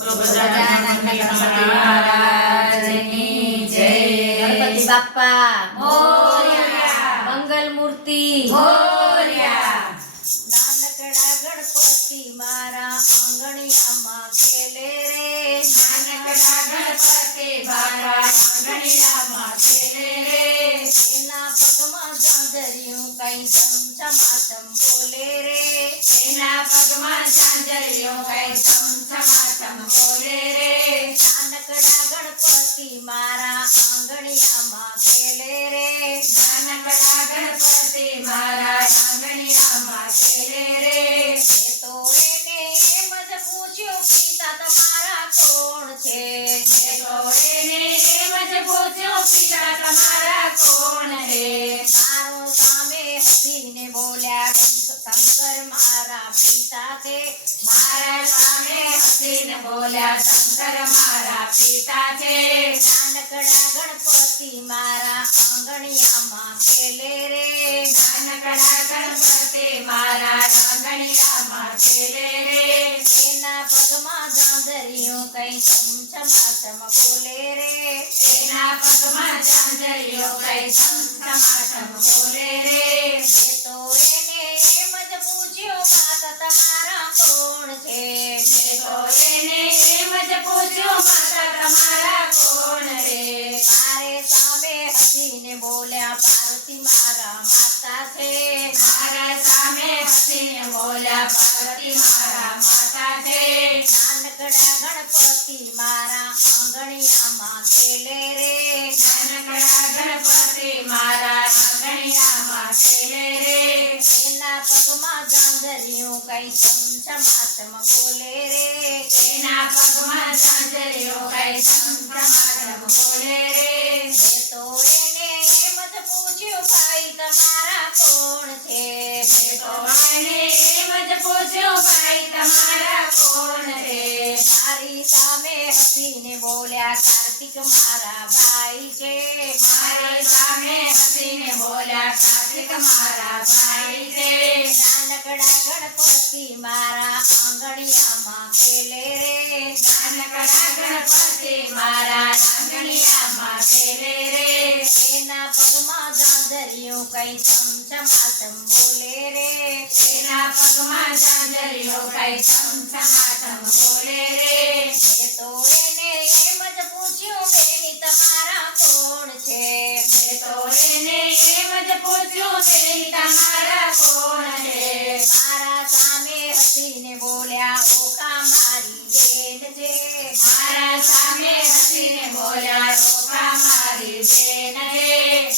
ગજાનન ગણપતિ મહારાજની જય. ગણપતિ બાપ્પા મોરયા. મંગલ મૂર્તિ મોરયા. નાનકડા ગણપતિ મારા આંગણિયામાં ખેલે રે. નાનકડા ગણપતિ બાપા આંગણિયામાં ખેલે રે. એના પગમાં ઝાંઝરિયું કઈ છમછમાછમ બોલે રે. એના પગમાં ઝાંઝરિયું કઈ છમછમાછમ બોલે રે. નાનકડા ગણપતિ મારા આંગણિયામાં ખેલે રે. નાનકડા ગણપતિ મારા આંગણિયામાં ખેલે રે. મેં તો એને એમ જ પૂછ્યું પિતા તમારા કોણ છે. મેં તો એને એમ જ પૂછ્યું પિતા તમારા કોણ છે. મારો સામે હસીને બોલ્યા શંકર મારા પિતા છે. મારા સામે હસીને બોલ્યા શંકર મારા પિતા છે. નાનકડા ગણપતિ મારા આંગણિયામાં ખેલે રે. નાનકડા ગણપતિ મારા આંગણિયામાં ખેલે રે. એના પગમાં ઝાંઝરિયું કઈ છમછમાછમ બોલે રે. એના પગમાં ઝાંઝરિયું કઈ છમછમાછમ બોલે રે. મેં તો એને એમ જ પૂછ્યું માતા તમારા કોણ છે. મેં તો એને એમ જ પૂછ્યું માતા તમારા કોણ રે. મારે સામે હસીને બોલ્યા પાર્વતી મારા માતા છે. મારા સામે હસીને બોલ્યા પાર્વતી મારા માતા છે. નાનકડા ગણપતિ મારા આંગણિયામાં ખેલે રે. નાનકડા ગણપતિ મારા આંગણિયામાં ખેલે રે. એના પગમાં ઝાંઝરિયું કઈ છમછમાછમ બોલે રે. એના પગમાં ઝાંઝરિયું કઈ છમછમાછમ બોલે રે. મેં તો એને એમ જ પૂછ્યું ભાઈ તમારા કોણ છે. મેં તો એને એમ જ પૂછ્યું ભાઈ તમારા કોણ રે. મારી સામે હસીને બોલ્યા કાર્તિક મારા ભાઈ છે. મારી સામે હસીને બોલ્યા કાર્તિક મારા ભાઈ છે. નાનકડા ગણપતિ મારા આંગણિયામાં ખેલે રે. નાનકડા ગણપતિ મારા આંગણિયામાં ખેલે રે. એના પગમાં ઝાંઝરિયું કઈ છમછમાછમ બોલે રે. એના પગમાં ઝાંઝરિયું કઈ છમછમાછમ બોલે રે. મેં તો એને એમ જ પૂછ્યું બેની તમારા કોણ છે. મેં તો એને એમ જ પૂછ્યું બેન તમારા કોણ રે. મારા સામે હસીને બોલ્યા ઓકા મારી બેન છે. મારા સામે હસીને બોલ્યા ઓકા મારી બેન છે.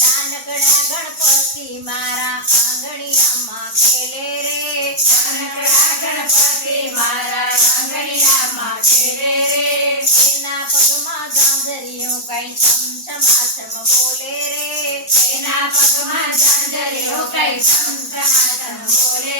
નાનકડા ગણપતિ મારા આંગણિયામાં ખેલે રે. નાનકડા ગણપતિ મારા આંગણિયામાં ખેલે રે. એના પગમાં ઝાંઝરિયું કઈ છમછમાછમ બોલે રે. એના પગમાં ઝાંઝરિયું કઈ છમછમાછમ બોલે